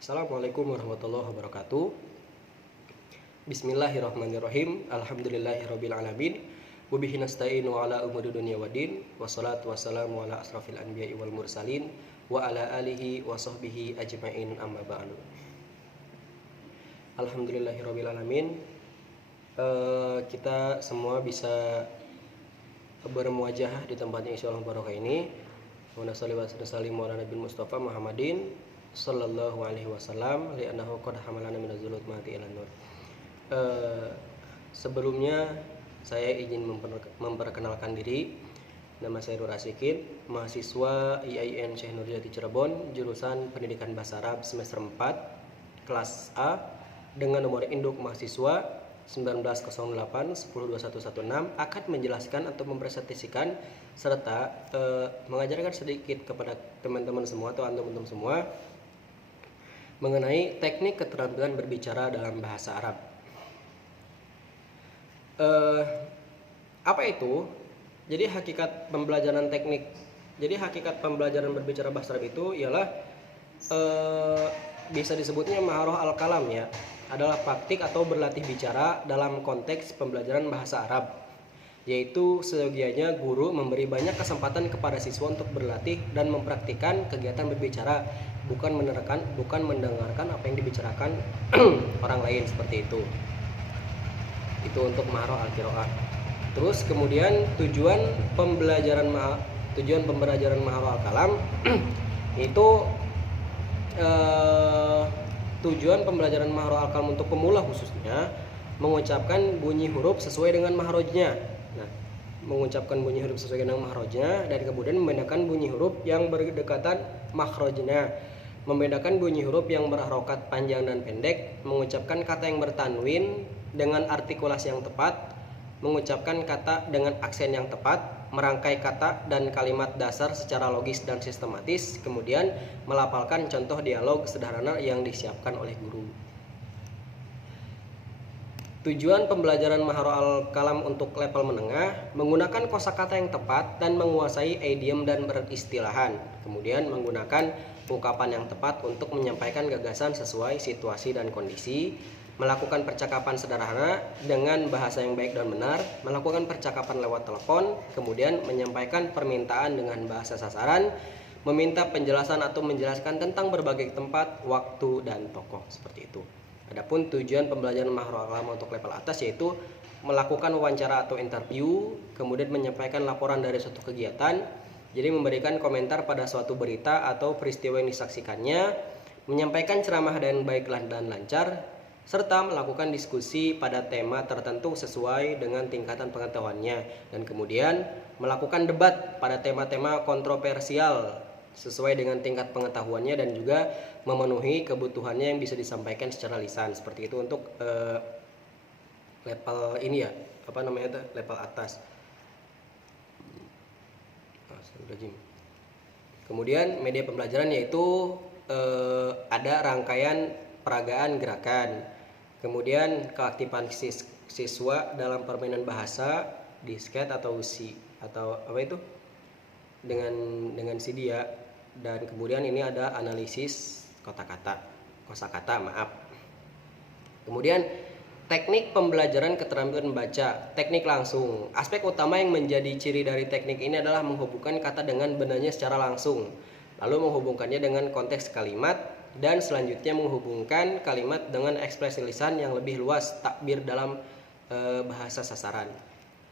Assalamualaikum warahmatullahi wabarakatuh. Bismillahirrahmanirrahim. Alhamdulillahirabbil alamin. Wabihi nasta'inu ala umuri dunya waddin. Wassalatu wassalamu ala asrafil anbiya'i wal mursalin wa ala alihi wa sahbihi ajmain amma ba'du. Alhamdulillahirabbil alamin. Kita semua bisa bermuajah di tempatnya insyaallah barokah ini. Wa nasalli wa sallim ala nabiyil Mustafa Muhammadin sallallahu alaihi wasallam li'annahu qad hamalana minaz zulumati ilan nur. Sebelumnya saya izin memperkenalkan diri. Nama saya Nur Asikin, mahasiswa IAIN Syekh Nurjati Cirebon, jurusan Pendidikan Bahasa Arab semester 4, kelas A, dengan nomor induk mahasiswa 1908-102116, akan menjelaskan atau mempresentasikan serta mengajarkan sedikit kepada teman-teman semua atau antum-antum semua mengenai teknik keterampilan berbicara dalam bahasa Arab. Apa itu? Jadi hakikat pembelajaran berbicara bahasa Arab itu ialah bisa disebutnya maharah al-kalam ya, adalah praktik atau berlatih bicara dalam konteks pembelajaran bahasa Arab, yaitu seyogianya guru memberi banyak kesempatan kepada siswa untuk berlatih dan mempraktikkan kegiatan berbicara, bukan mendengarkan apa yang dibicarakan orang lain, seperti itu. Itu untuk maharah al-qiraah. Terus kemudian tujuan pembelajaran maharah al-kalam itu tujuan pembelajaran maharah al-kalam untuk pemula khususnya mengucapkan bunyi huruf sesuai dengan mahrajnya. Nah, mengucapkan bunyi huruf sesuai dengan mahrajnya dan kemudian membedakan bunyi huruf yang berdekatan makhrajnya, membedakan bunyi huruf yang berharokat panjang dan pendek, mengucapkan kata yang bertanwin dengan artikulasi yang tepat, mengucapkan kata dengan aksen yang tepat, merangkai kata dan kalimat dasar secara logis dan sistematis, kemudian melafalkan contoh dialog sederhana yang disiapkan oleh guru. Tujuan pembelajaran maharah al-kalam untuk level menengah, menggunakan kosakata yang tepat dan menguasai idiom dan beristilahan, kemudian menggunakan ungkapan yang tepat untuk menyampaikan gagasan sesuai situasi dan kondisi, melakukan percakapan sederhana dengan bahasa yang baik dan benar, melakukan percakapan lewat telepon, kemudian menyampaikan permintaan dengan bahasa sasaran, meminta penjelasan atau menjelaskan tentang berbagai tempat, waktu, dan tokoh, seperti itu. Adapun tujuan pembelajaran maharah al-kalam untuk level atas yaitu melakukan wawancara atau interview, kemudian menyampaikan laporan dari suatu kegiatan, jadi memberikan komentar pada suatu berita atau peristiwa yang disaksikannya, menyampaikan ceramah dengan baik dan lancar, serta melakukan diskusi pada tema tertentu sesuai dengan tingkatan pengetahuannya, dan kemudian melakukan debat pada tema-tema kontroversial sesuai dengan tingkat pengetahuannya dan juga memenuhi kebutuhannya yang bisa disampaikan secara lisan, seperti itu untuk level ini ya, level atas. Kemudian media pembelajaran yaitu ada rangkaian peragaan gerakan, kemudian keaktifan siswa dalam permainan bahasa, disket atau dengan CD ya, dan kemudian ini ada analisis kosakata. Kemudian teknik pembelajaran keterampilan membaca, teknik langsung. Aspek utama yang menjadi ciri dari teknik ini adalah menghubungkan kata dengan benarnya secara langsung, lalu menghubungkannya dengan konteks kalimat, dan selanjutnya menghubungkan kalimat dengan ekspresi lisan yang lebih luas, takbir dalam bahasa sasaran.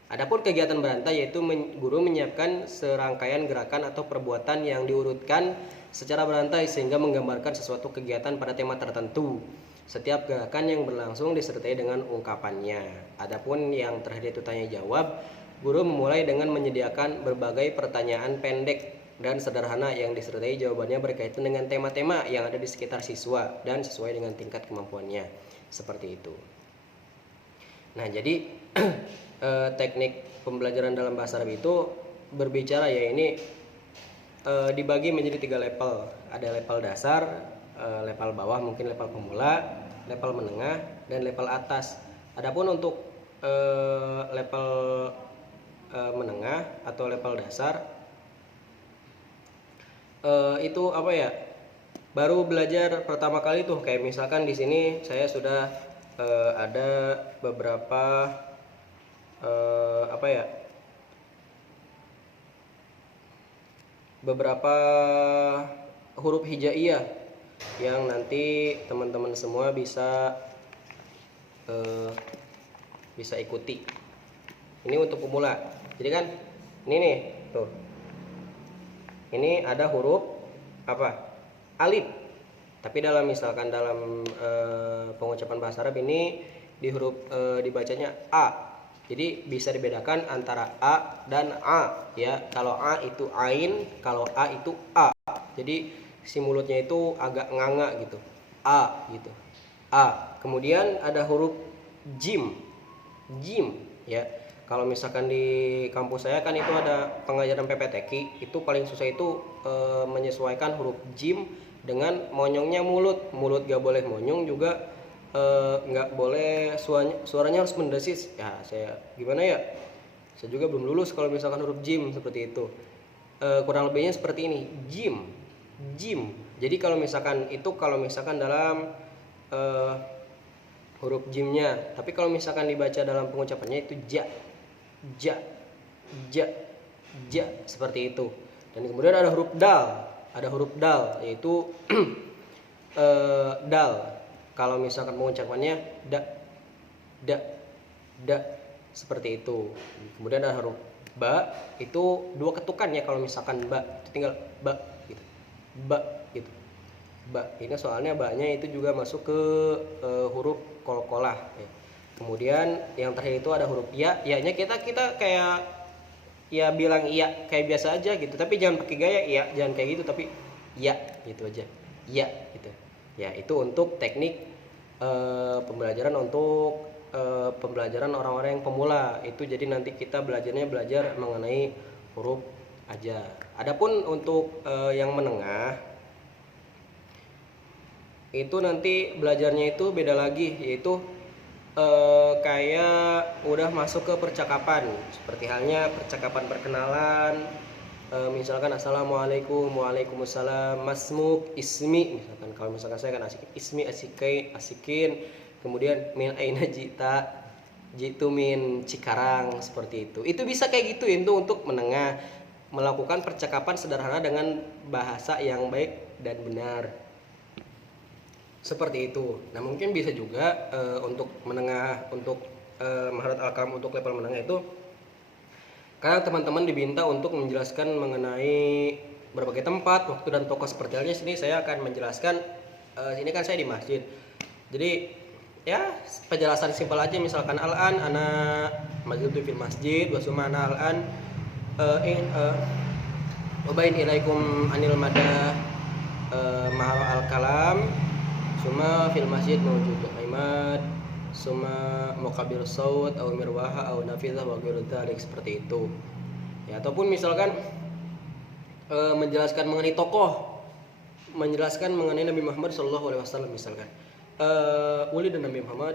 Adapun kegiatan berantai yaitu guru menyiapkan serangkaian gerakan atau perbuatan yang diurutkan secara berantai sehingga menggambarkan sesuatu kegiatan pada tema tertentu. Setiap gerakan yang berlangsung disertai dengan ungkapannya. Adapun yang terakhir itu tanya jawab, guru memulai dengan menyediakan berbagai pertanyaan pendek dan sederhana yang disertai jawabannya berkaitan dengan tema-tema yang ada di sekitar siswa dan sesuai dengan tingkat kemampuannya, seperti itu. Nah, jadi teknik pembelajaran dalam bahasa Arab itu berbicara ya ini dibagi menjadi 3 level. Ada level dasar, level bawah mungkin level pemula, level menengah, dan level atas. Adapun untuk level menengah atau level dasar itu baru belajar pertama kali tuh, kayak misalkan di sini saya sudah ada beberapa apa ya, beberapa huruf hijaiyah yang nanti teman-teman semua eh, bisa ikuti. Ini untuk pemula. Jadi kan ini nih, tuh. Ini ada huruf apa? Alif. Tapi misalkan dalam pengucapan bahasa Arab ini di huruf dibacanya a. Jadi bisa dibedakan antara a dan a ya. Kalau a itu ain, kalau a itu a. Jadi si mulutnya itu agak nganga gitu. A gitu. A. Kemudian ada huruf jim. Jim ya. Kalau misalkan di kampus saya kan itu ada pengajaran PPTQ, itu paling susah itu menyesuaikan huruf jim dengan monyongnya mulut. Mulut gak boleh monyong juga, nggak boleh suaranya harus mendesis. Ya saya gimana ya, saya juga belum lulus kalau misalkan huruf jim seperti itu. Kurang lebihnya seperti ini, jim, jim. Jadi kalau misalkan dalam huruf jimnya, tapi kalau misalkan dibaca dalam pengucapannya itu ja, ja, ja, ja, seperti itu. Dan kemudian ada huruf dal yaitu dal. Kalau misalkan pengucapannya da, da, da, seperti itu. Kemudian ada huruf ba, itu dua ketukan ya. Kalau misalkan ba itu tinggal ba gitu, ba gitu, ba. Ini soalnya ba-nya itu juga masuk ke huruf kolkolah ya. Kemudian yang terakhir itu ada huruf ya. Ya-nya kita kayak ya bilang iya kayak biasa aja gitu, tapi jangan pakai gaya ya, jangan kayak gitu, tapi ya gitu aja, ya gitu ya. Itu untuk teknik pembelajaran untuk pembelajaran orang-orang yang pemula itu. Jadi nanti kita belajar mengenai huruf aja. Adapun untuk yang menengah itu nanti belajarnya itu beda lagi, yaitu kayak udah masuk ke percakapan, seperti halnya percakapan perkenalan. Misalkan assalamualaikum, waalaikumsalam, masmuk, ismi. Misalkan kalau misalkan saya kan asik ismi, asikin. Kemudian min aina jita, jitu min Cikarang, seperti itu. Itu bisa kayak gitu itu untuk menengah, melakukan percakapan sederhana dengan bahasa yang baik dan benar. Seperti itu. Nah, mungkin bisa juga untuk menengah, untuk maharat al-kalam untuk level menengah itu, karena teman-teman diminta untuk menjelaskan mengenai berbagai tempat, waktu dan tokoh. Seperti halnya sini saya akan menjelaskan, sini kan saya di masjid. Jadi ya penjelasan simpel aja, misalkan al-an ana masjidu fil masjid wa sumana al-an ubain ilaikum anil madah mahal al-kalam suma fil masjid mawjud imad suma muqabil saut au mirwaha au nafizah wa ghairu dzalik, seperti itu ya. Ataupun misalkan menjelaskan mengenai tokoh, menjelaskan mengenai Nabi Muhammad sallallahu alaihi wasallam. Misalkan dan Nabi Muhammad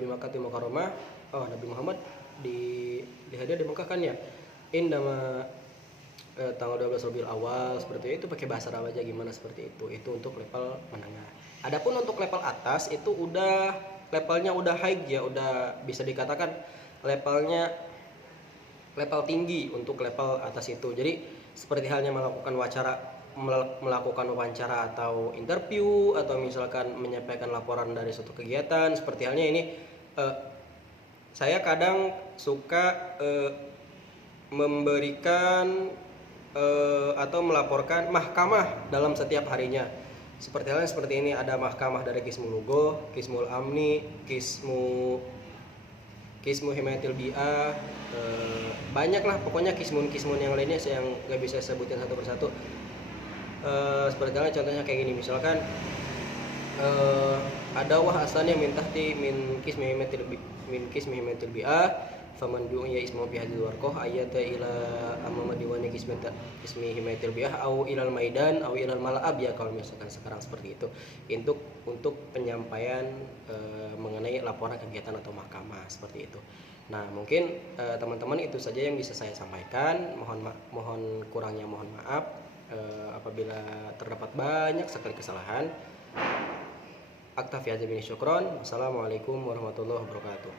di Makkah Mukarramah. Oh, Nabi Muhammad dihadir di Mekah kan ya, indama tanggal 12 Rabiul Awal, seperti itu. Pakai bahasa Arab aja gimana, seperti itu. Itu untuk level menengah. Adapun untuk level atas itu udah levelnya udah high ya, udah bisa dikatakan levelnya level tinggi untuk level atas itu. Jadi seperti halnya melakukan wawancara atau interview, atau misalkan menyampaikan laporan dari suatu kegiatan. Seperti halnya ini saya kadang suka memberikan atau melaporkan mahkamah dalam setiap harinya. Seperti halnya seperti ini, ada mahkamah dari Kismul Lugo, Kismul Amni, Kismu Himayatul Bi'ah, banyak lah pokoknya kismun yang lainnya saya yang gak bisa sebutin satu persatu. Seperti halnya contohnya kayak gini, misalkan ada wah asalnya min tahti min Kismi Himayatul Bi'ah faman du'ya ismu fi hadhil warqah ayata ila amama diwani Kismi Himayatul Bi'ah au ilal maidan au ilal mal'ab ya, kalau misalkan sekarang seperti itu. Untuk penyampaian mengenai laporan kegiatan atau mahkamah, seperti itu. Nah, mungkin teman-teman itu saja yang bisa saya sampaikan. Mohon kurangnya mohon maaf. apabila terdapat banyak sekali kesalahan. Aktafi hadza billahi syukron. Wassalamualaikum warahmatullahi wabarakatuh.